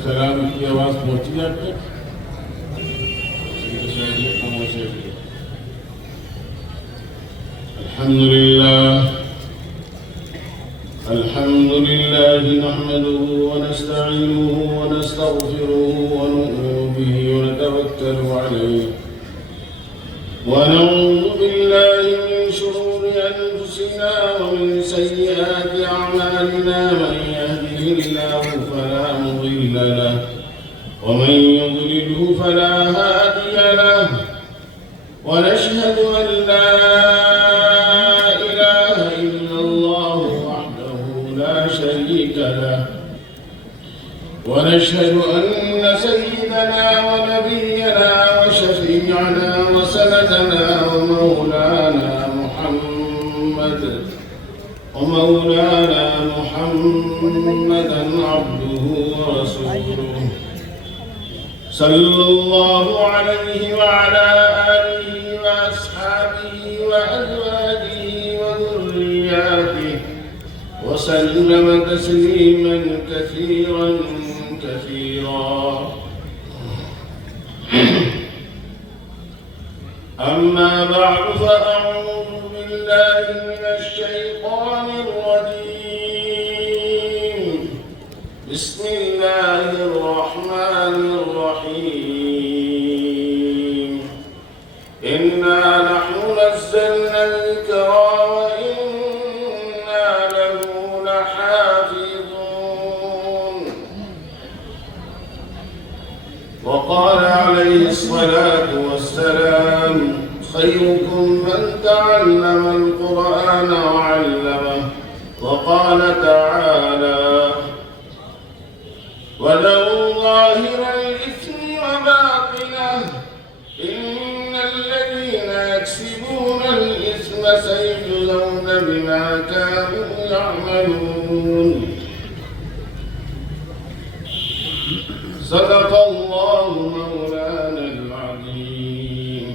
السلام کی آواز پہنچی آپ تک؟ الحمد لله نحمده ونستعينه ونستغفره ونؤمن به ونتوكل عليه ونعوذ بالله من شرور أنفسنا ومن سيئات أعمالنا من يهده الله فلا مضل له ومن يضلله فلا هادي له ونشهد أن لا إله إلا الله وحده لا شريك له ونشهد أن سيدنا ونبينا وشفيعنا وسندنا ومولانا محمدا عبده ورسوله صلى الله عليه وعلى آله وأصحابه وأزواجه وذرياته وسلم تسليما كثيرا كثيرا. أما بعد فأعوذ بالله من الشيطان الرجيم. بسم الله الرحمن الرحيم. إنا نحن نزلنا الذكر وإنا له لحافظون. وقال عليه الصلاة والسلام: خيركم من تعلم القرآن وعلمه. وقال تعالى: وذروا ظاهر الإثم وباطنه إن الذين يكسبون الإثم سيجزون بما كانوا يعملون. صدق الله مولانا العظيم.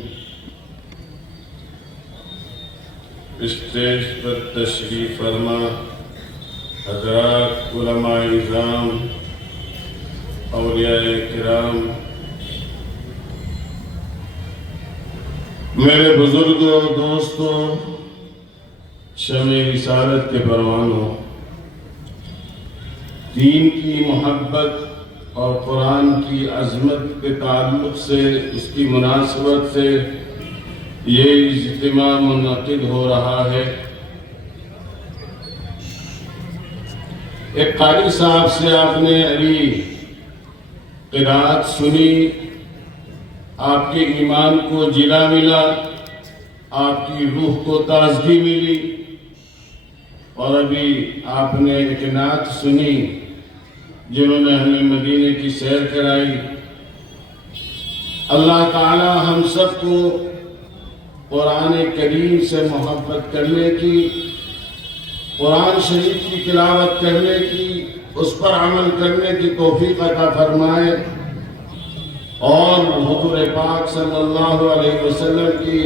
اسٹیج پر تشریف فرما حضرات علماء اعظام، اولیاء کرام، میرے بزرگوں، دوستوں، شمع رسالت کے پروانوں، دین کی محبت اور قرآن کی عظمت کے تعلق سے، اس کی مناسبت سے یہ اجتماع منعقد ہو رہا ہے. ایک قاری صاحب سے آپ نے ابھی قرات سنی، آپ کے ایمان کو جلا ملا، آپ کی روح کو تازگی ملی. اور ابھی آپ نے ایک نعت سنی جنہوں نے ہمیں مدینے کی سیر کرائی. اللہ تعالی ہم سب کو قرآن کریم سے محبت کرنے کی، قرآن شریف کی تلاوت کرنے کی، اس پر عمل کرنے کی توفیق عطا فرمائے، اور حضور پاک صلی اللہ علیہ وسلم کی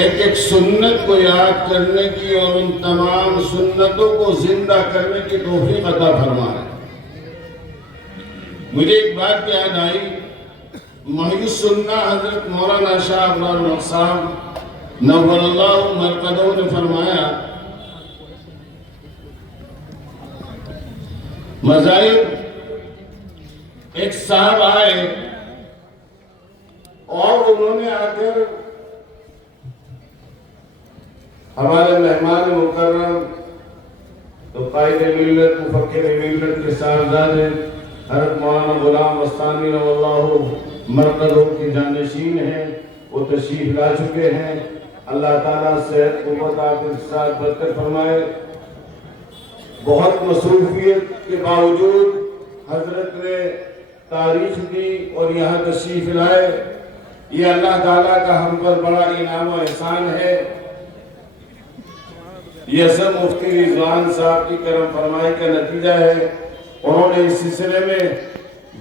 ایک ایک سنت کو یاد کرنے کی اور ان تمام سنتوں کو زندہ کرنے کی توفیق عطا فرمائے. مجھے ایک بات یاد آئی، محی السنہ حضرت مولانا شاہ ابرار الحق صاحب نور اللہ مرقدہ نے فرمایا، مذاہب ایک صاحب آئے اور انہوں نے آ کر ہمارے مہمان مکرم تو قائد ملت، مفکر ملت کے صاحبزادے حضرت مولانا غلام وسطانی رضی اللہ مرقدہ کی جانشین ہیں، وہ تشریف لا چکے ہیں. اللہ تعالیٰ صحت قوت عافیت کے ساتھ برکت فرمائے. بہت مصروفیت کے باوجود حضرت نے تاریخ دی اور یہاں تشریف لائے. یہ اللہ تعالیٰ کا ہم پر بڑا انعام و احسان ہے. یہ سب مفتی رضوان صاحب کی کرم فرمائی کا نتیجہ ہے. انہوں نے اس سلسلے میں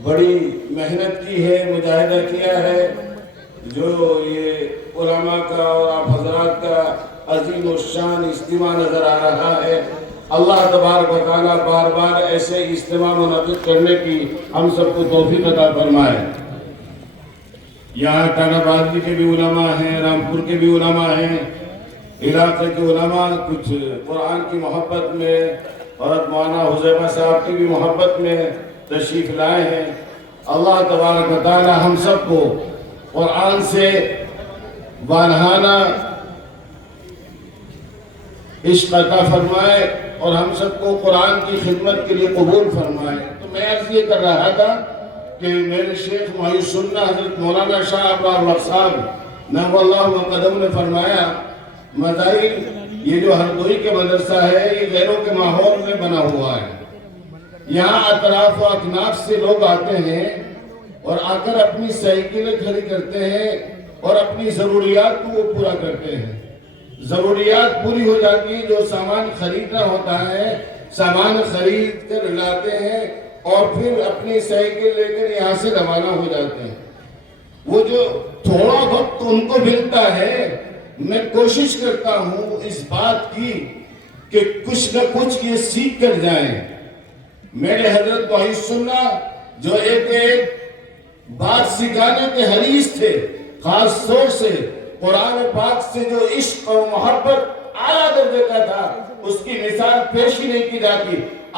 بڑی محنت کی ہے، مجاہدہ کیا ہے. جو یہ علماء کا اور آپ حضرات کا عظیم الشان اجتماع نظر آ رہا ہے، اللہ تبارک و تعالیٰ بار بار ایسے اجتماع منعقد کرنے کی ہم سب کو توفیق عطا فرمائے۔ یہاں ٹانا بازی کے بھی علماء ہیں، رامپور کے بھی علماء ہیں، علاقے کے علماء کچھ قرآن کی محبت میں اور مولانا حذیفہ صاحب کی بھی محبت میں تشریف لائے ہیں۔ اللہ تبارک و تعالیٰ ہم سب کو قرآن سے وارہانہ عشق عطا فرمائے اور ہم سب کو قرآن کی خدمت کے لیے قبول فرمائے۔ تو میں عرض یہ کر رہا تھا کہ میرے شیخ محی السنہ حضرت مولانا شاہ ابرار الحق صاحب نور اللہ وقدم نے فرمایا، مظاہر یہ جو ہردوئی کے مدرسہ ہے یہ غیروں کے ماحول میں بنا ہوا ہے۔ یہاں اطراف و اکناف سے لوگ آتے ہیں اور آ کر اپنی سائیکلیں کھڑی کرتے ہیں اور اپنی ضروریات کو وہ پورا کرتے ہیں۔ ضروریات پوری ہو جاتی ہیں، جو سامان خریدنا ہوتا ہے سامان خرید کر لاتے ہیں اور پھر اپنی سائیکل لے کر یہاں سے روانہ ہو جاتے ہیں۔ وہ جو تھوڑا وقت ان کو ملتا ہے، میں کوشش کرتا ہوں اس بات کی کہ کچھ نہ کچھ یہ سیکھ کر جائیں۔ میرے حضرت محی السنہ جو ایک بات سکھانے کے حریص تھے، خاص طور سے قرآن پاک سے جو عشق اور محبت اعلیٰ درجے کا تھا، اس کی مثال پیش ہی نہیں کی جاتی۔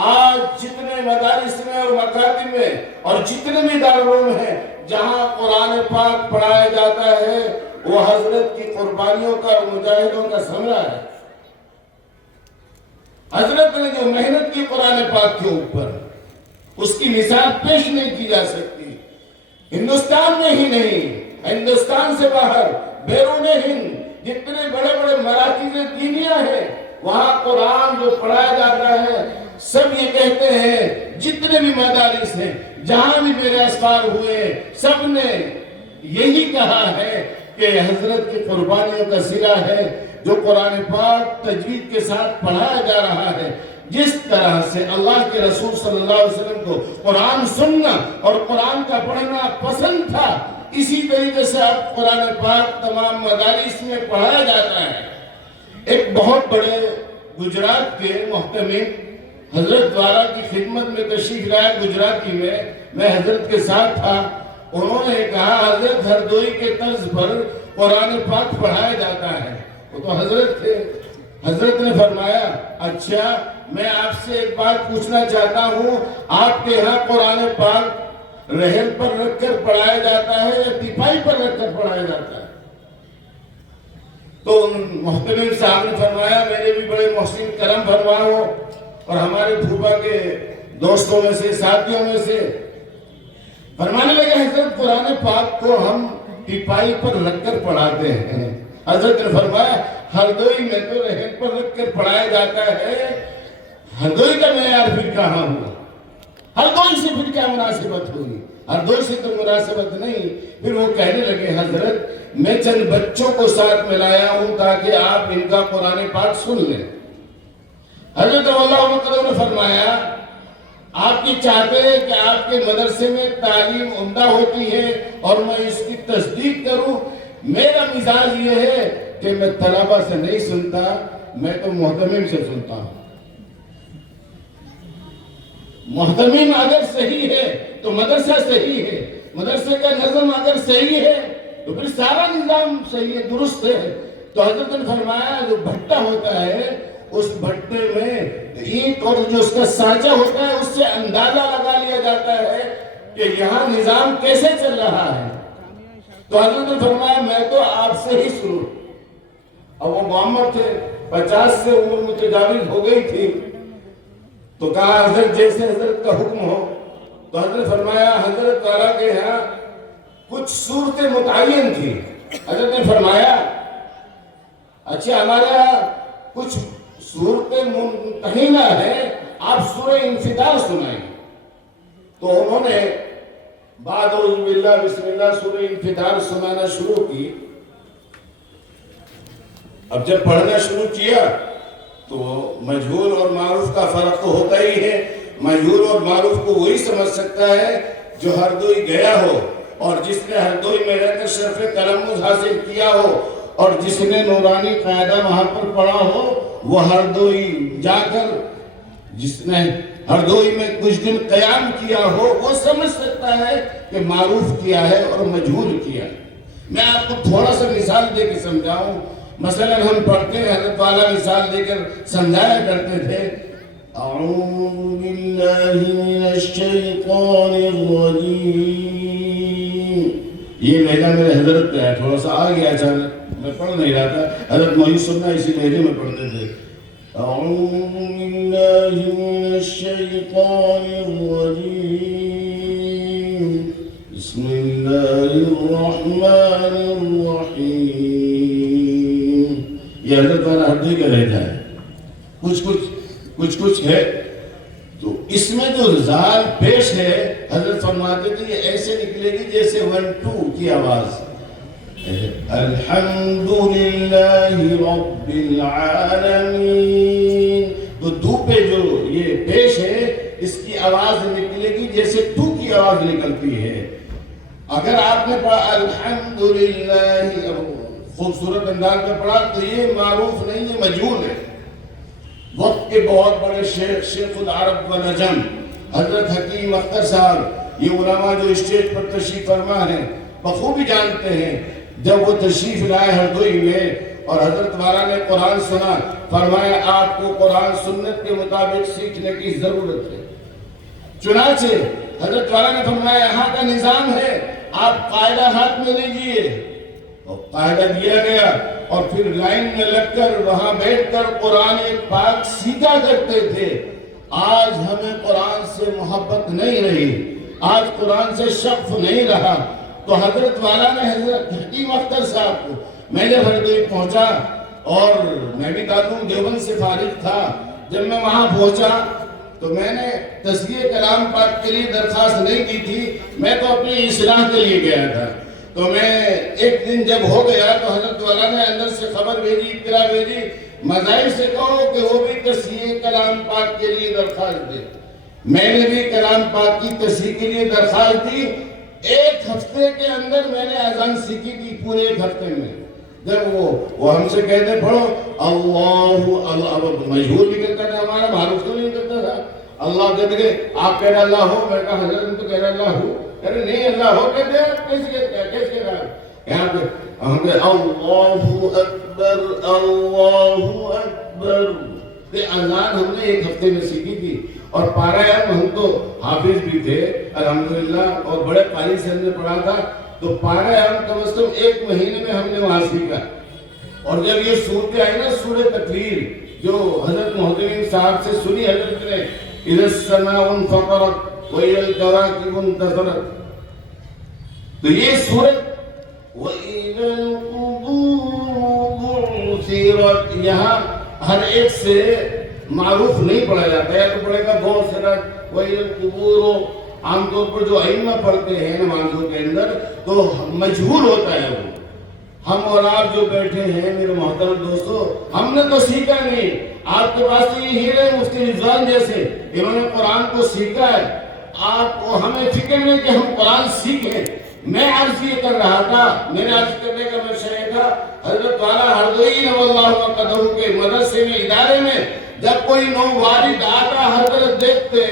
آج جتنے مدارس میں اور مکاتب میں اور جتنے بھی دارالعلوم ہیں جہاں قرآن پاک پڑھایا جاتا ہے، وہ حضرت کی قربانیوں کا اور مجاہدوں کا ثمرہ ہے۔ حضرت نے جو محنت کی قرآن پاک کے اوپر، اس کی مثال پیش نہیں کی جا سکتی۔ ہندوستان میں ہی نہیں، ہندوستان سے باہر بیرون ہند جتنے بڑے بڑے مراکز دینیہ ہیں، وہاں قرآن جو پڑھایا جاتا ہے، سب یہ کہتے ہیں، جتنے بھی مدارس ہیں جہاں بھی میرے اسفار ہوئے، سب نے یہی کہا ہے کہ حضرت کی قربانیوں کا صلہ ہے جو قرآن پاک تجوید کے ساتھ پڑھایا جا رہا ہے۔ جس طرح سے اللہ کے رسول صلی اللہ علیہ وسلم کو قرآن سننا اور قرآن کا پڑھنا پسند تھا، اسی طریقے سے اب قرآن پاک تمام مدارس میں پڑھایا جاتا ہے۔ ایک بہت بڑے گجرات کے محتمم حضرت دوارا کی خدمت میں تشریف لائے، گجراتی میں حضرت کے ساتھ تھا۔ انہوں نے کہا حضرت ہردوئی کے طرز پر قرآن پاک پڑھایا جاتا ہے۔ وہ تو حضرت تھے۔ حضرت نے فرمایا، اچھا میں آپ سے ایک بات پوچھنا چاہتا ہوں، آپ کے یہاں قرآن پاک رحل پر رکھ کر پڑھایا جاتا ہے یا تیپائی پر رکھ کر پڑھایا جاتا ہے؟ تو محترم صاحب نے فرمایا، میرے بھی بڑے محسن کرم فرماؤ اور ہمارے پھوپا کے دوستوں میں سے، ساتھیوں میں سے فرمانے لگے، حضرت قرآن پاک کو ہم تیپائی پر رکھ کر پڑھاتے ہیں۔ حضرت نے فرمایا، ہردوئی میں تو رحل پر رکھ کر پڑھایا جاتا ہے، ہردوئی کا معیار پھر کہاں ہوا؟ ہردوئی سے پھر کیا مناسبت ہوئی؟ ہردوئی سے تو مناسبت نہیں۔ پھر وہ کہنے لگے، حضرت میں چند بچوں کو ساتھ میں لایا ہوں تاکہ آپ ان کا قرآن پاک سن لیں۔ حضرت اللہ وقت نے فرمایا، آپ کی چاہتے ہیں کہ آپ کے مدرسے میں تعلیم عمدہ ہوتی ہے اور میں اس کی تصدیق کروں؟ میرا مزاج یہ ہے کہ میں طلبہ سے نہیں سنتا، میں تو محتمم سے سنتا ہوں۔ محتمم اگر صحیح ہے تو مدرسہ صحیح ہے، مدرسے کا نظم اگر صحیح ہے تو پھر سارا نظام صحیح ہے، درست ہے۔ تو حضرت نے فرمایا، جو بھٹا ہوتا ہے اس بھٹے میں اینٹ اور جو اس کا سانچہ ہوتا ہے اس سے اندازہ لگا لیا جاتا ہے کہ یہاں نظام کیسے چل رہا ہے۔ تو حضرت نے فرمایا، میں تو آپ سے ہی سنوں۔ اب وہ معمر تھے، 50 سے عمر متجاوز ہو گئی تھی، تو کہا حضرت جیسے حضرت کا حکم ہو۔ تو حضرت فرمایا، حضرت والا کے یہاں کچھ صورتیں متعین تھی۔ حضرت نے فرمایا، اچھا ہمارے یہاں کچھ صورتیں ممتحنہ ہیں، آپ سورہ انفطار سنائیں۔ تو انہوں نے بعد اعوذ باللہ بسم اللہ سورہ انفطار سنانا شروع کی۔ اب جب پڑھنا شروع کیا تو مجہول اور معروف کا فرق تو ہوتا ہی ہے۔ مجہول اور معروف کو وہی سمجھ سکتا ہے جو ہردوئی گیا ہو اور جس نے ہردوئی میں رہ کر شرف تلمذ حاصل کیا ہو اور جس نے نورانی قاعدہ وہاں پر پڑھا ہو، وہ ہردوئی جا کر جس نے ہردوئی میں کچھ دن قیام کیا ہو وہ سمجھ سکتا ہے کہ معروف کیا ہے اور مجہول کیا ہے۔ میں آپ کو تھوڑا سا مثال دے کے سمجھاؤں۔ مثلا ہم پڑھتے ہیں، حضرت والا مثال دے کر سمجھایا کرتے تھے، اعوذ باللہ من الشیطان الرجیم۔ یہ لہجہ میرے حضرت کا ہے، تھوڑا سا آ گیا اچانک، میں پڑھ نہیں رہا تھا، حضرت محی سننا اسی لہجے میں پڑھتے تھے۔ اعوذ باللہ من الشیطان الرجیم، بسم اللہ الرحمن الرحیم۔ یہ حضرت والا ہردوئی کا لہجہ ہے، کچھ ہے، تو اس میں جو زال پیش ہے حضرت فرماتے تھے یہ ایسے نکلے گی جیسے 1-2 کی آواز، الحمدللہ رب العالمین۔ تو دو پہ جو یہ پیش ہے اس کی آواز نکلے گی جیسے 2 کی آواز نکلتی ہے۔ اگر آپ نے پڑھا الحمدللہ خوبصورت انداز میں پڑھا تو یہ معروف نہیں، یہ مجہول ہے۔ وقت کے بہت بڑے شیخ العرب و نجم حضرت حکیم اختر صاحب، یہ علماء جو اسٹیج پر تشریف فرما ہیں بخوبی جانتے ہیں، جب وہ تشریف لائے ہردوئی میں اور حضرت والا نے قرآن سنا، فرمایا آپ کو قرآن سنت کے مطابق سیکھنے کی ضرورت ہے۔ چنانچہ حضرت والا نے فرمایا یہاں کا نظام ہے، آپ قاعدہ ہاتھ میں لیجئے، اور قاعدہ دیا گیا، اور پھر لائن میں لگ کر وہاں بیٹھ کر قرآن پاک سیکھا کرتے تھے۔ آج ہمیں قرآن سے محبت نہیں رہی، آج قرآن سے شغف نہیں رہا۔ تو حضرت والا نے حضرت حکیم اختر صاحب کو، میں جب ہردوئی پہنچا اور میں بھی دارالعلوم دیوبند سے فارغ تھا، جب میں وہاں پہنچا تو میں نے تصحیح کلام پاک کے لیے درخواست نہیں دی تھی، میں تو اپنی اصلاح کے لیے گیا تھا۔ تو میں ایک دن جب ہو گیا تو حضرت والا نے اندر سے خبر بھیجی، اطلاع بھیجی، مذاہب سے کہو کہ وہ بھی تصحیح کلام پاک کے لیے درخواست دے۔ میں نے بھی کلام پاک کی تصحیح کے لیے درخواست دی۔ ایک ہفتے کے اندر میں نے اذان سیکھی تھی، پورے ایک ہفتے میں۔ جب وہ ہم سے کہتے پڑھو اللہ، مجہول بھی کرتا تھا ہمارا، معروف تو نہیں کرتا تھا۔ اللہ کہتے کہ آپ کہہ رہے اللہ ہو، میں کہا حضرت تو کہہ رہے اللہ ہو، کہہ رہے نہیں اللہ ہو کہتے ہیں، کیسے کہتے ہیں، کیسے کہہ رہا ہے؟ یہاں پہ ہم کہتے اللہ اکبر اللہ اکبر۔ اذان ہم نے ایک ہفتے میں سیکھی تھی، اور پارا ہم تو حافظ بھی تھے الحمدللہ، اور بڑے قاری سے ہم نے پڑھا تھا، تو پارا ہم کم از کم 1 مہینے میں ہم نے وہاں سیکھا۔ اور جب یہ صورتیں آئی نا، سورہ تکویر جو حضرت محترم صاحب سے سنی حضرت نے، اذا السماء انفطرت واذا الكواكب انتثرت، تو یہ سورت واذا القبور بعثرت، یہاں ہر ایک سے معروف نہیں پڑھا جاتا ہے، تو پڑھے گا بعثرت واذا القبور۔ عام طور پر جو ائمہ پڑھتے ہیں نمازوں کے اندر تو مجہول ہوتا ہے وہ۔ ہم اور آپ جو بیٹھے ہیں میرے محترم دوستو، ہم نے تو سیکھا نہیں۔ آپ کے پاس تو یہ ہیرے مفتی رضوان جیسے، انہوں نے قرآن کو سیکھا ہے، آپ کو ہمیں فکر نہیں کہ ہم قرآن سیکھیں۔ میں عرض یہ کر رہا تھا، میرے عرض کرنے کا منشا یہ تھا، حضرت والا ہردوئی اللہ قدر کے مدرسے میں، ادارے میں جب کوئی نو وارد آتا حضرت دیکھتے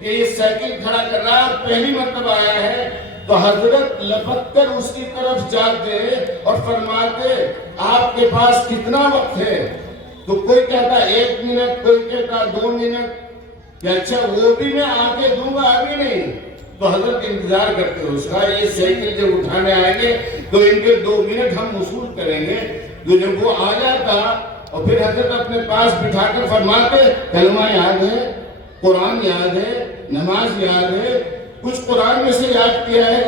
کہ یہ سائیکل کھڑا کر رہا ہے، پہلی مرتبہ آیا ہے، تو حضرت لپک کر اس کی طرف جاتے اور فرماتے آپ کے پاس کتنا وقت ہے؟ تو کوئی کہتا 1 منٹ، کوئی کہتا 2 منٹ، کہ اچھا وہ بھی میں آگے دوں گا، آگے نہیں۔ تو حضرت انتظار کرتے اس کا، یہ سائیکل جب اٹھانے آئیں گے تو ان کے 2 منٹ ہم وصول کریں گے۔ تو جب وہ آ جاتا اور پھر حضرت اپنے پاس بٹھا کر فرماتے کلمہ یاد ہے، قرآن یاد ہے، نماز یاد ہے، کچھ قرآن میں سے یاد کیا ہے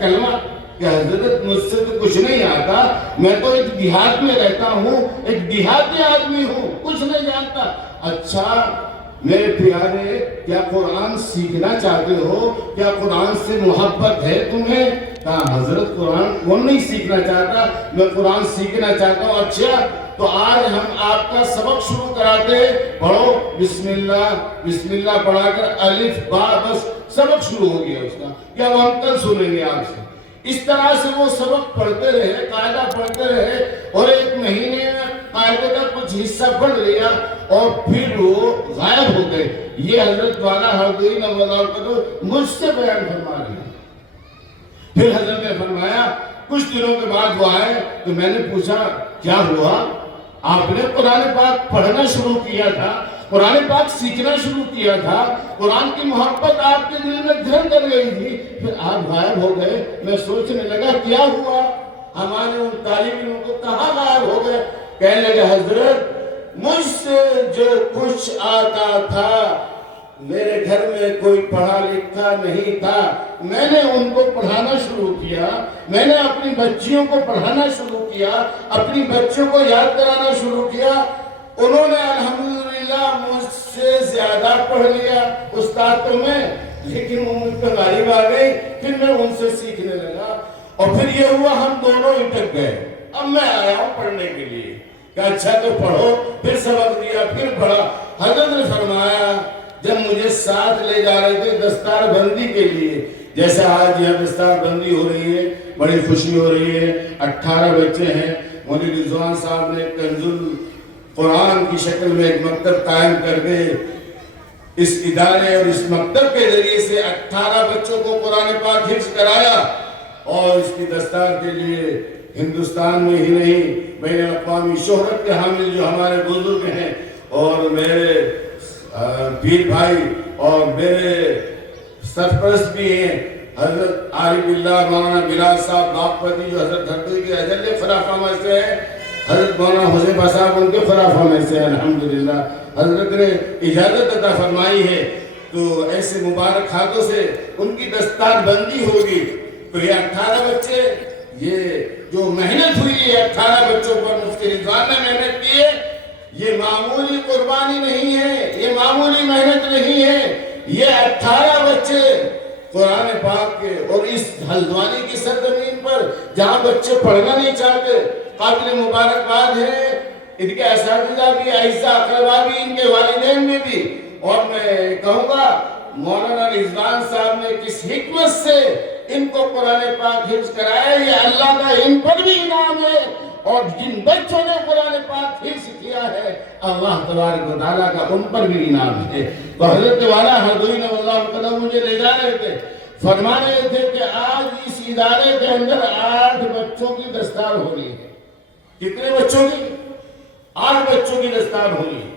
کلمہ، کہ حضرت مجھ سے تو کچھ نہیں آتا، میں تو ایک دیہات میں رہتا ہوں، ایک دیہاتی آدمی ہوں، کچھ نہیں جانتا۔ اچھا میرے پیارے، کیا قرآن سیکھنا چاہتے ہو؟ کیا قرآن سے محبت ہے تمہیں؟ کہا حضرت قرآن کون نہیں سیکھنا چاہتا، میں قرآن سیکھنا چاہتا ہوں۔ اچھا تو آج ہم آپ کا سبق شروع کراتے ہیں، پڑھو بسم اللہ، بسم اللہ پڑھا کر الف با، بس سبق شروع ہو گیا اس کا، کیا وہ ہم کل سنیں گے آپ سے؟ اس طرح سے وہ سبق پڑھتے رہے، قاعدہ پڑھتے رہے، اور 1 مہینے میں قاعدے کا کچھ حصہ پڑھ لیا اور پھر وہ غائب ہو گئے۔ یہ حضرت والا حضرین مجھ سے بیان فرما رہی ہے۔ پھر حضرت نے فرمایا کچھ دنوں کے بعد وہ آئے تو میں نے پوچھا کیا ہوا؟ آپ نے قرآن پاک پڑھنا شروع کیا تھا، قرآن پاک سیکھنا شروع کیا تھا، قرآن کی محبت آپ کے دل میں گھر کر گئی تھی، پھر آپ غائب ہو گئے۔ میں سوچنے لگا کیا ہوا، ہمارے ان طالب علموں کو کہاں غائب ہو گئے؟ کہنے لگے حضرت مجھ سے جو کچھ آتا تھا، میرے گھر میں کوئی پڑھا لکھا نہیں تھا، میں نے ان کو پڑھانا شروع کیا، میں نے اپنی بچیوں کو پڑھانا شروع کیا، اپنی بچوں کو یاد کرانا شروع کیا، انہوں نے الحمدللہ مجھ سے زیادہ پڑھ لیا استادوں میں، لیکن وہ مجھ پہ غالب آ گئی، پھر میں ان سے سیکھنے لگا، اور پھر یہ ہوا ہم دونوں اٹک گئے۔ اب میں آیا ہوں پڑھنے کے لیے کہ اچھا تو پڑھو، پھر سبق دیا، پھر پڑھا۔ حضرت نے فرمایا جب مجھے ساتھ لے جا رہے تھے دستار بندی کے لیے، جیسے آج یہاں دستار بندی ہو رہی ہے، بڑی خوشی ہو رہی ہے، 18 بچے ہیں، مولوی رضوان صاحب نے کنز القرآن کی شکل میں ایک مکتب قائم کر کے اس ادارے اور اس مکتب کے ذریعے سے 18 بچوں کو قرآن پاک حفظ کرایا، اور اس کی دستار کے لیے ہندوستان میں ہی نہیں بین الاقوامی شہرت کے حامل جو ہمارے بزرگ ہیں اور میرے پیر بھائی اور میرے سرپرست بھی ہیں، حضرت عارف اللہ مولانا بلال صاحب باغپتی جو حضرت ہردوئی کے اجل خلافہ میں سے ہیں، حضرت مولانا حذیفہ صاحب ان کے خلافہ میں سے ہیں، الحمدللہ حضرت نے اجازت عطا فرمائی ہے، تو ایسے مبارک ہاتھوں سے ان کی دستار بندی ہوگی۔ تو یہ 18 بچے، یہ جو محنت ہوئی ہے 18 بچوں پر مفتی رضوان نے محنت کی ہے، یہ معمولی قربانی نہیں ہے، یہ معمولی محنت نہیں ہے، یہ 18 بچے قرآن پاک کے اور اس ہلدوانی کی سرزمین پر جہاں بچے پڑھنا نہیں چاہتے، قابل مبارکباد ہے، ان کے اساتذہ بھی، اعزاء اقربا بھی، ان کے والدین میں بھی، اور میں کہوں گا مولانا رضوان صاحب نے کس حکمت سے ان کو قرآن پاک حفظ کرایا، یہ اللہ کا ان پر بھی انعام ہے، اور جن بچوں نے قرآن پاک حفظ کیا ہے اللہ تبارک و تعالیٰ کا ان پر بھی انعام ہے۔ تو حضرت والا ہردوئی اللہ مجھے لے جا رہے تھے، فرما رہے تھے کہ آج اس ادارے کے اندر 8 بچوں کی دستار ہونی ہے۔ کتنے بچوں کی؟ 8 بچوں کی دستار ہونی ہے۔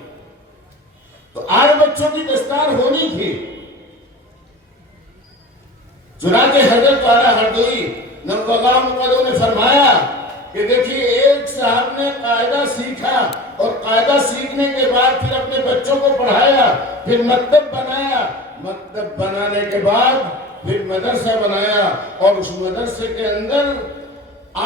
تو 8 بچوں کی دستار ہونی تھی، چنانچہ حضرت والا ہردوئی نور اللہ مقدم نے فرمایا کہ دیکھیے ایک صاحب نے قاعدہ سیکھا، اور قاعدہ سیکھنے کے بعد پھر اپنے بچوں کو پڑھایا، پھر مکتب بنایا، مکتب بنانے کے بعد پھر مدرسہ بنایا، اور اس مدرسے کے اندر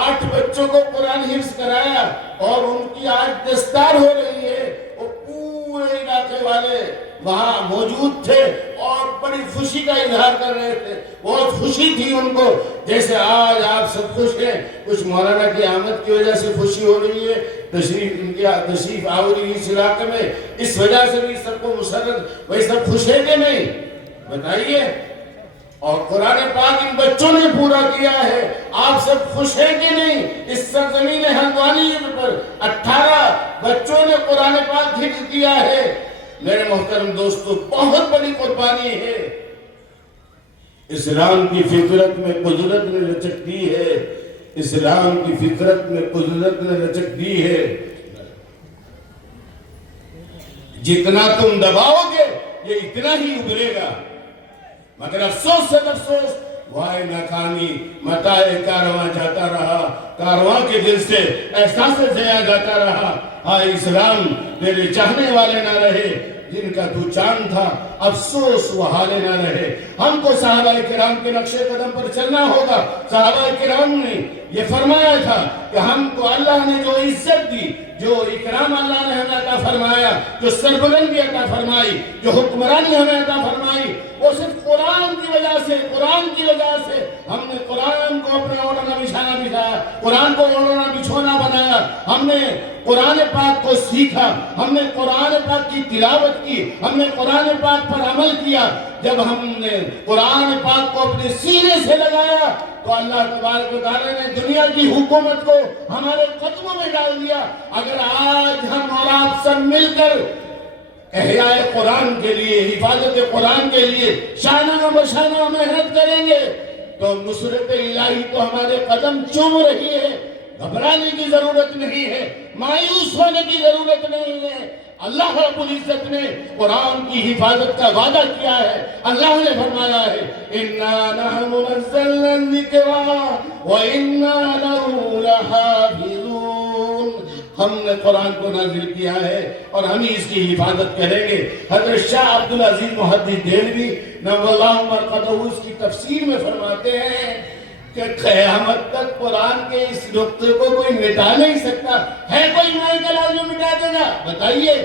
8 بچوں کو قرآن حفظ کرایا، اور ان کی آج دستار ہو رہی ہے۔ وہ پورے علاقے والے وہاں موجود تھے اور بڑی خوشی کا اظہار کر رہے تھے، بہت خوشی تھی ان کو، جیسے آج آپ سب خوش ہیں، کچھ مولانا کی آمد کی وجہ سے خوشی ہو رہی ہے، تشریف آوری اس علاقے میں، اس وجہ سے بھی سب کو مسرت، وہی سب خوش ہے کہ نہیں بتائیے؟ اور قرآن پاک ان بچوں نے پورا کیا ہے، آپ سب خوش ہیں کہ نہیں؟ اس سرزمین ہلدوانی پر 18 بچوں نے قرآن پاک حفظ کیا ہے۔ میرے محترم دوستو، بہت بڑی قربانی ہے، اسلام کی فطرت میں قدرت نے لچک دی ہے، اسلام کی فطرت میں قدرت نے لچک دی ہے، جتنا تم دباؤ گے یہ اتنا ہی ابھرے گا، مگر افسوس سے افسوس وائے ناکامی متاع کارواں جاتا رہا، کارواں کے دل سے احساس زیاں جاتا رہا، ہائے اسلام تیرے چاہنے والے نہ رہے، جن کا تو چاند تھا افسوس وہ حالے نہ رہے۔ ہم کو صحابہ کرام کے نقش قدم پر چلنا ہوگا۔ صحابہ کرام نے یہ فرمایا تھا کہ ہم کو اللہ نے جو عزت دی، جو اکرام اللہ نے ہمیں عطا فرمایا، جو سربلندی عطا فرمائی، جو حکمرانی ہمیں عطا فرمائی، وہ صرف قرآن کی وجہ سے، قرآن کی وجہ سے ہم نے قرآن کو اپنے اوڑھنا بچھانا بچھایا، قرآن کو اوڑھنا بچھونا بنایا، ہم نے قرآن پاک کو سیکھا، ہم نے قرآن پاک کی تلاوت کی، ہم نے قرآن پاک پر عمل کیا۔ جب ہم نے قرآن پاک کو اپنے سینے سے لگایا تو اللہ تبارک و تعالیٰ نے دنیا کی حکومت کو ہمارے قدموں میں ڈال دیا۔ اگر آج ہم اور آپ سب مل کر احیاء قرآن کے لیے، حفاظت قرآن کے لیے شانہ بشانہ محنت کریں گے تو نصرت الہی تو ہمارے قدم چوم رہی ہے۔ گھبرانے کی ضرورت نہیں ہے، مایوس ہونے کی ضرورت نہیں ہے۔ اللہ رب العزت نے قرآن کی حفاظت کا وعدہ کیا ہے۔ اللہ نے فرمایا ہے اِنَّا نَحْنُ نَزَّلْنَا الذِّكْرَ وَإِنَّا لَهُ لَحَافِظُونَ۔ ہم نے قرآن کو نازل کیا ہے اور ہم ہی اس کی حفاظت کریں گے۔ حضرت شاہ عبدالعزیز محدث دہلوی نور اللہ مرقدہ اس کی تفسیر میں فرماتے ہیں کہ قیامت تک قرآن کے اس نقطے کو کوئی مٹا نہیں سکتا ہے۔ کوئی مائیکل آج مٹا دے گا؟ بتائیے،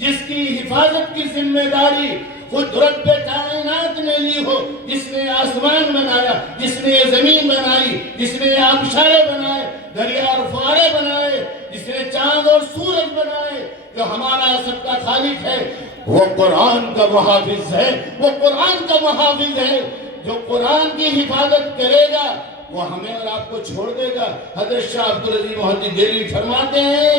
جس کی حفاظت کی ذمہ داری خود رب کائنات نے لی ہو، جس نے آسمان بنایا، جس نے زمین بنائی، جس نے آبشارے بنائے، دریا اور فوارے بنائے، جس نے چاند اور سورج بنائے، جو ہمارا سب کا خالق ہے، وہ قرآن کا محافظ ہے، وہ قرآن کا محافظ ہے۔ جو قرآن کی حفاظت کرے گا وہ ہمیں اور آپ کو چھوڑ دے گا۔ حضرت شاہ عبدالعزیز محدث دہلوی فرماتے ہیں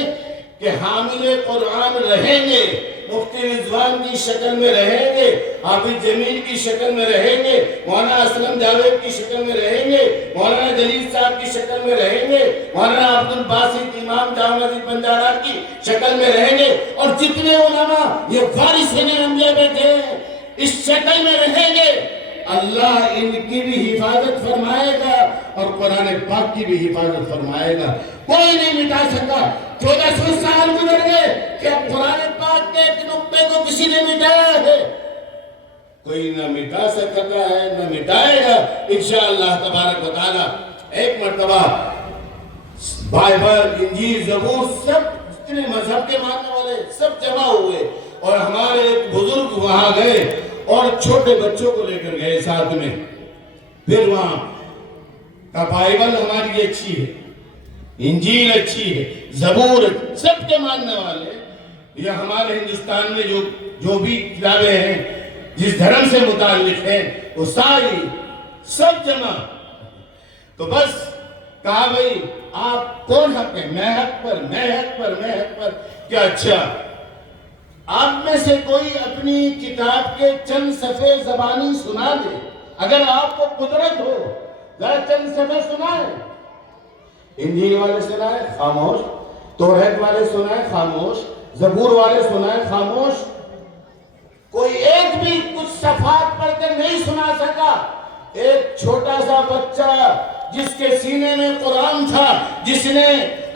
کہ حامل قرآن رہیں گے، مفتی رضوان کی شکل میں رہیں گے، عابد جمیل کی شکل میں رہیں گے، مولانا اسلم جاوید کی شکل میں رہیں گے، مولانا جلیل صاحب کی شکل میں رہیں گے، مولانا عبدالباسط امام جامع مسجد بنجارہ کی شکل میں رہیں گے، اور جتنے علماء یہ وارثین انبیاء بیٹھے ہیں اس شکل میں رہیں گے۔ اللہ ان کی بھی حفاظت فرمائے گا اور قرآن پاک کی بھی حفاظت فرمائے گا۔ کوئی نہیں مٹا سکا۔ 1400 سال گزر گئے کہ اب قرآن پاک کے ایک نقطے کو کسی نے مٹایا ہے؟ کوئی نہ مٹا سکتا ہے نہ مٹائے گا انشاءاللہ تبارک و تعالی۔ ایک مرتبہ بائبل، انجیل، زبور سب جتنے مذہب کے ماننے والے سب جمع ہوئے اور ہمارے ایک بزرگ وہاں گئے اور چھوٹے بچوں کو لے کر گئے ساتھ میں۔ پھر وہاں کا بائبل ہماری اچھی ہے، انجیل اچھی ہے، زبور سب کے ماننے والے، یہ ہمارے ہندوستان میں جو بھی کتابیں ہیں جس دھرم سے متعلق ہیں وہ ساری سب جمع۔ تو بس کہا بھئی آپ کون حق ہیں؟ میں حق پر، میں حق پر، میں حق پر۔ کیا اچھا آپ میں سے کوئی اپنی کتاب کے چند صفحے زبانی سنا دے، اگر آپ کو قدرت ہو ذرا چند صفحے سنائیں۔ انجیل والے سنائیں، خاموش۔ توریت والے سنائیں، خاموش۔ زبور والے سنائیں، خاموش۔ کوئی ایک بھی کچھ صفحات پڑھ کر نہیں سنا سکا۔ ایک چھوٹا سا بچہ جس کے سینے میں قرآن تھا، جس نے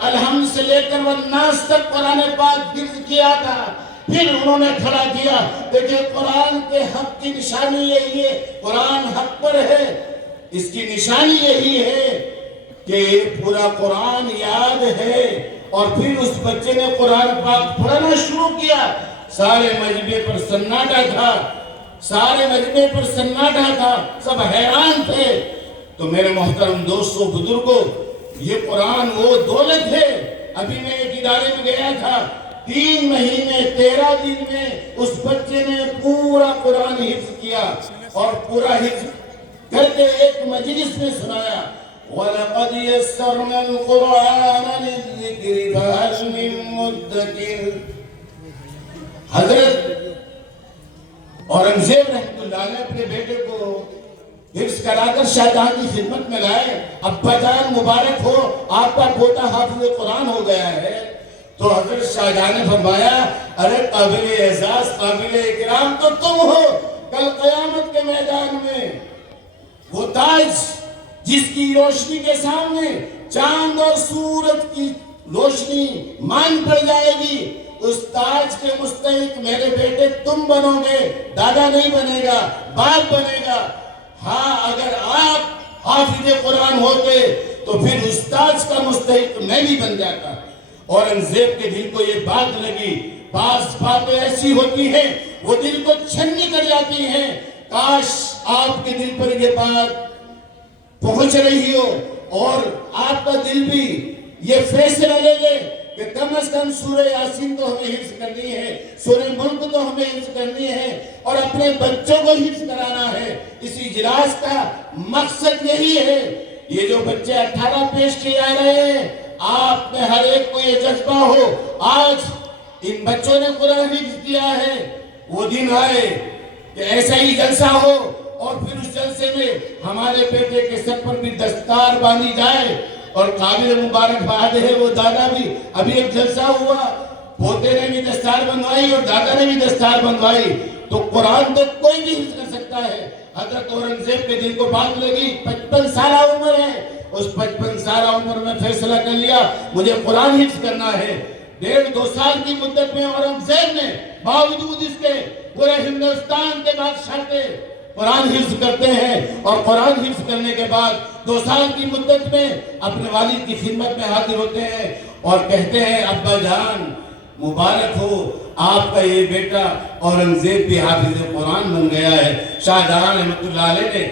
الحمد سے لے کر والناس تک قرآن پاک حفظ کیا تھا، پھر انہوں نے کھڑا کیا، دیکھیں قرآن کے حق کی نشانی یہی ہے، قرآن حق پر ہے، اس کی نشانی یہی ہے کہ پورا قرآن یاد ہے۔ اور پھر اس بچے نے قرآن پاک پڑھنا شروع کیا۔ سارے مجمع پر سناٹا تھا، سارے مجمع پر سناٹا تھا، سب حیران تھے۔ تو میرے محترم دوستوں، بزرگوں، یہ قرآن وہ دولت ہے۔ ابھی میں ایک ادارے میں گیا تھا، 3 مہینے 13 دن میں اس بچے نے پورا قرآن حفظ کیا اور پورا حفظ کر کے ایک مجلس میں سنایا۔ وَلَقَدْ يَسَّرْنَا الْقُرْآنَ لِلذِّكْرِ فَهَلْ مِن مُدَّكِرٍ۔ حضرت اورنگزیب رحمۃ اللہ علیہ اپنے بیٹے کو حفظ کرا کر شاہجہاں کی خدمت میں لائے۔ ابا جان مبارک ہو، آپ کا پوتا حافظ قرآن ہو گیا ہے۔ تو حضرت شاہجہاں نے فرمایا، ارے قابل اعزاز، قابل اکرام تو تم ہو۔ کل قیامت کے میدان میں وہ تاج جس کی روشنی کے سامنے چاند اور سورج کی روشنی مان پڑ جائے گی، اس تاج کے مستحق میرے بیٹے تم بنو گے، دادا نہیں بنے گا، باپ بنے گا۔ ہاں اگر آپ حافظ قرآن ہوتے تو پھر اس تاج کا مستحق میں بھی بن جاتا۔ اورنگزیب کے دل کو یہ بات لگی۔ بعض باتیں ایسی ہوتی ہیں وہ دل کو چھنی کر جاتی ہیں۔ کاش آپ کے دل پر یہ بات پہنچ رہی ہو اور آپ کا دل بھی یہ فیصلہ لے لے کہ کم از کم سورہ یاسین تو ہمیں حفظ کرنی ہے، سورہ ملک تو ہمیں حفظ کرنی ہے اور اپنے بچوں کو حفظ کرانا ہے۔ اس اجلاس کا مقصد یہی ہے۔ یہ جو بچے 18 پیش کیے جا رہے ہیں، آپ میں ہر ایک کو یہ جذبہ ہو۔ آج ان بچوں نے قرآن حفظ کیا ہے، وہ دن آئے کہ ایسا ہی جلسہ ہو اور پھر اس جلسے میں ہمارے بیٹے کے سر پر بھی دستار باندھی جائے، اور قابل مبارک باد ہے وہ دادا بھی، ابھی ایک جلسہ ہوا، پوتے نے بھی دستار بندھوائی اور دادا نے بھی دستار بندھوائی، تو قرآن تو کوئی بھی حفظ کر سکتا ہے۔ حضرت اورنگزیب کے دل کو بات لگی، 55 سالہ عمر ہے، اس 55 سالہ عمر میں فیصلہ کر لیا مجھے قرآن حفظ کرنا ہے۔ 1.5-2 سال کی مدت میں اورنگزیب نے باوجود اس کے پورے ہندوستان کے بادشاہ کے قرآن حفظ کرتے ہیں، اور قرآن حفظ کرنے کے بعد 2 سال کی مدت میں اپنے والد کی خدمت میں حاضر ہوتے ہیں اور کہتے ہیں ابا جان مبارک ہو، آپ کا یہ بیٹا اورنگزیب بھی حافظ قرآن بن گیا ہے۔ شاہ جہاں رحمۃ اللہ علیہ نے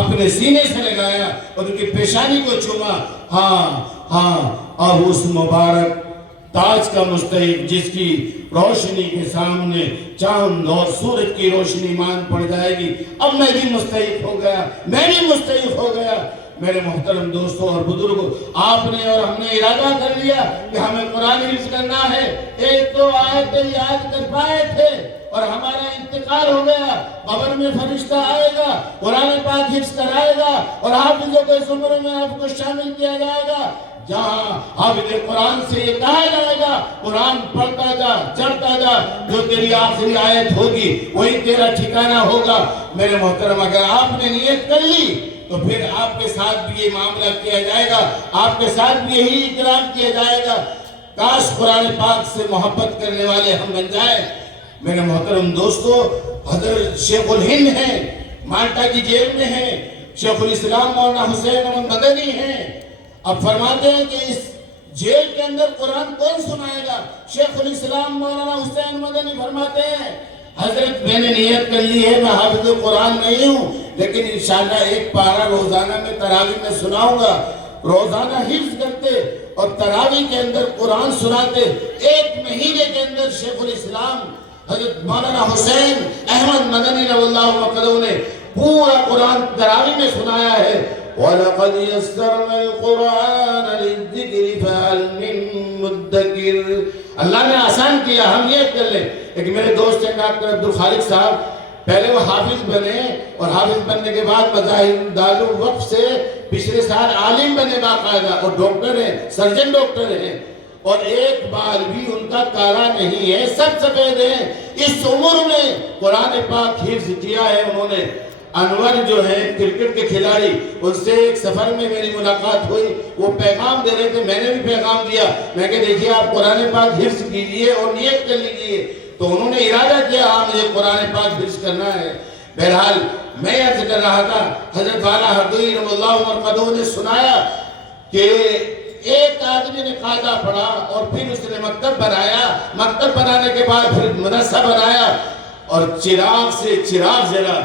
اپنے سینے سے لگایا اور ان کی پیشانی کو چوما، ہاں اب اس مبارک تاج کا مستحق جس کی روشنی کے سامنے چاند اور سورج کی روشنی مان پڑ جائے گی، اب میں بھی مستحق ہو گیا، میں بھی مستحق ہو گیا۔ میرے محترم دوستوں اور بزرگوں، آپ نے اور ہم نے ارادہ کر لیا کہ ہمیں قرآن حفظ کرنا ہے۔ ایک تو آیت یاد کر پائے تھے اور ہمارا انتقال ہو گیا، قبر میں فرشتہ آئے گا، قرآن پاک حفظ کرائے گا اور حافظوں کے زمرے میں آپ کو شامل کیا جائے گا، جہاں حافظ قرآن سے یہ کہا جائے گا قرآن پڑھتا جا، چڑھتا جا، جو تیری آخری آیت ہوگی وہی تیرا ٹھکانہ ہوگا۔ میرے محترم، اگر آپ نے نیت کر لی تو پھر آپ کے ساتھ بھی یہ معاملہ کیا جائے گا، آپ کے ساتھ بھی یہی اکرام کیا جائے گا۔ کاش قرآن پاک سے محبت کرنے والے ہم بن جائیں۔ میرے محترم دوستو، حضرت شیخ الہند ہیں، مالٹا کی جیل میں ہیں، شیخ الاسلام مولانا حسین احمد مدنی ہیں۔ اب فرماتے ہیں کہ اس جیل کے اندر قرآن کون سنائے گا؟ شیخ الاسلام مولانا حسین مدنی فرماتے ہیں حضرت میں نے نیت کر لی ہے، میں حافظ قرآن نہیں ہوں، لیکن انشاءاللہ ایک پارہ روزانہ میں تراویح میں سناؤں گا۔ روزانہ حفظ کرتے اور تراویح کے اندر قرآن سناتے۔ 1 مہینے کے اندر شیخ الاسلام حضرت مولانا حسین احمد مدنی رضی اللہ عنہ نے پورا قرآن تراویح میں سنایا ہے۔ وَلَقَدْ يَسَّرْنَا الْقُرْآنَ لِلذِّكْرِ فَهَلْ مِن مُدَّكِرٍ۔ اللہ نے آسان کیا، ہم یہ کر لیں۔ ایک میرے دوست ہیں ڈاکٹر عبدالخالق صاحب، پہلے وہ حافظ بنے اور حافظ بننے کے بعد مظاہر دارالوقف سے پچھلے سال عالم بنے باقاعدہ، اور ڈاکٹر ہیں، سرجن ڈاکٹر ہیں، اور ایک بار بھی ان کا کالا نہیں ہے، سب سفید ہیں۔ اس عمر میں قرآن پاک حفظ کیا ہے انہوں نے۔ انور جو ہیں کرکٹ کے کھلاڑی، ان سے ایک سفر میں میری ملاقات ہوئی، وہ پیغام دے رہے تھے، میں نے بھی پیغام دیا، میں کہ دیکھیے آپ قرآن پاک حفظ کیجئے اور نیت کر لیجئے۔ تو انہوں نے ارادہ کیا ہاں مجھے قرآن پاک حفظ کرنا ہے۔ بہرحال میں عرض کر رہا تھا، حضرت والا حضوری رضی اللہ عنہ نے سنایا کہ ایک آدمی نے قاعدہ پڑھا اور پھر اس نے مکتب بنایا، مکتب بنانے کے بعد پھر مدرسہ بنایا، اور چراغ سے چراغ جلا۔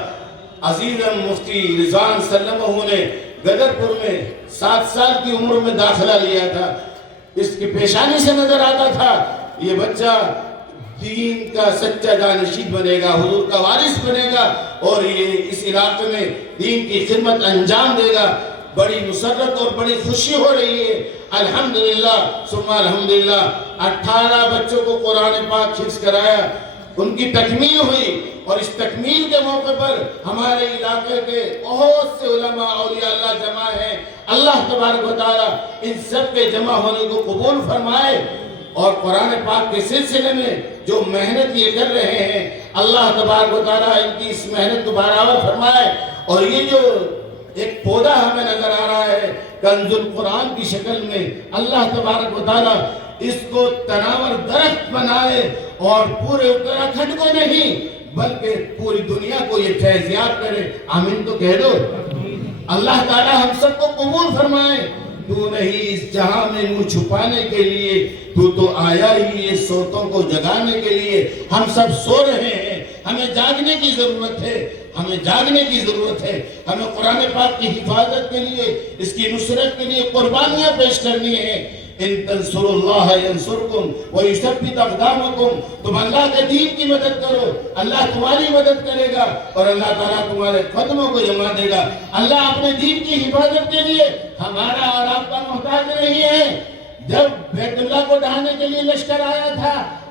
عزیزم مفتی رضوان سلمہ نے گدرپور میں 7 سال کی عمر میں داخلہ لیا تھا۔ اس کی پیشانی سے نظر آتا تھا یہ بچہ دین کا سچا جانشین بنے گا، حضور کا وارث بنے گا، اور یہ اس علاقے میں دین کی خدمت انجام دے گا۔ بڑی مسرت اور بڑی خوشی ہو رہی ہے، الحمدللہ ثم الحمدللہ۔ 18 بچوں کو قرآن پاک حفظ کرایا، ان کی تکمیل ہوئی، اور اس تکمیل کے موقع پر ہمارے علاقے کے بہت سے علماء اولیاء اللہ جمع ہیں۔ اللہ تبارک و تعالیٰ ان سب کے جمع ہونے کو قبول فرمائے، اور قرآن پاک کے سلسلے میں جو محنت یہ کر رہے ہیں اللہ تبارک و تعالیٰ ان کی اس محنت کو برابر فرمائے۔ اور یہ جو ایک پودا ہمیں نظر آ رہا ہے کنز القرآن کی شکل میں، اللہ تبارک و تعالیٰ اس کو تناور درخت بنائے اور پورے اتراکھنڈ کو نہیں بلکہ پوری دنیا کو یہ فیضیاب کرے۔ آمین تو کہہ دو۔ اللہ تعالیٰ ہم سب کو قبول فرمائے۔ تو نہیں اس جہاں میں منہ چھپانے کے لیے، تو آیا ہی یہ سوتوں کو جگانے کے لیے۔ ہم سب سو رہے ہیں، ہمیں جاگنے کی ضرورت ہے، ہمیں جاگنے کی ضرورت ہے۔ ہمیں قرآن پاک کی حفاظت کے لیے، اس کی نصرت کے لیے قربانیاں پیش کرنی ہیں۔ ان تنصروا اللہ ینصرکم ویثبت اقدامکم، تم اللہ کے دین کی مدد کرو، اللہ تمہاری مدد کرے گا، اور اللہ تعالیٰ تمہارے قدموں کو جما دے گا۔ اللہ اپنے دین کی حفاظت کے لیے ہمارا اور آپ کا محتاج نہیں ہے۔ جب بیت اللہ کو ڈھانے کے لیے لشکر آیا تھا،